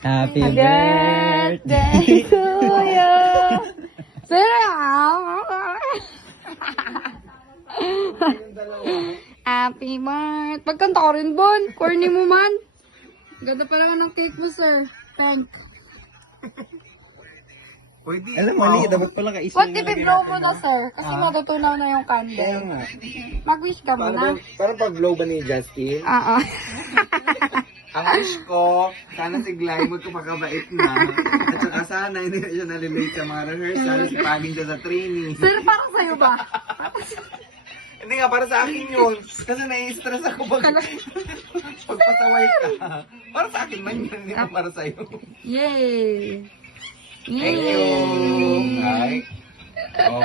Happy birthday to you. Happy birthday. Pagkanta ko rin, Bon. Corny mo man. Ganda pa lang ng cake mo, sir. Thank. Pwede. Alam, mali. Dapat pala ka-isip. What if i-blow mo na, sir? Kasi matutunaw na yung Kaya candle. nga. Mag-wish ka muna. Parang pag-blow ba ni Justin? Oo. Ang wish ko, sana si Glymod kapakabait na. At saka sana hindi na siya nalilate sa mga rehearsals, pagin siya sa training. Sir, parang sa'yo ba? Hindi nga, para sa akin yun. Kasi nai-stress ako pagpataway ka. Para sa akin man yun, hindi naman para sa'yo. Yay! Thank you. Right? Oh.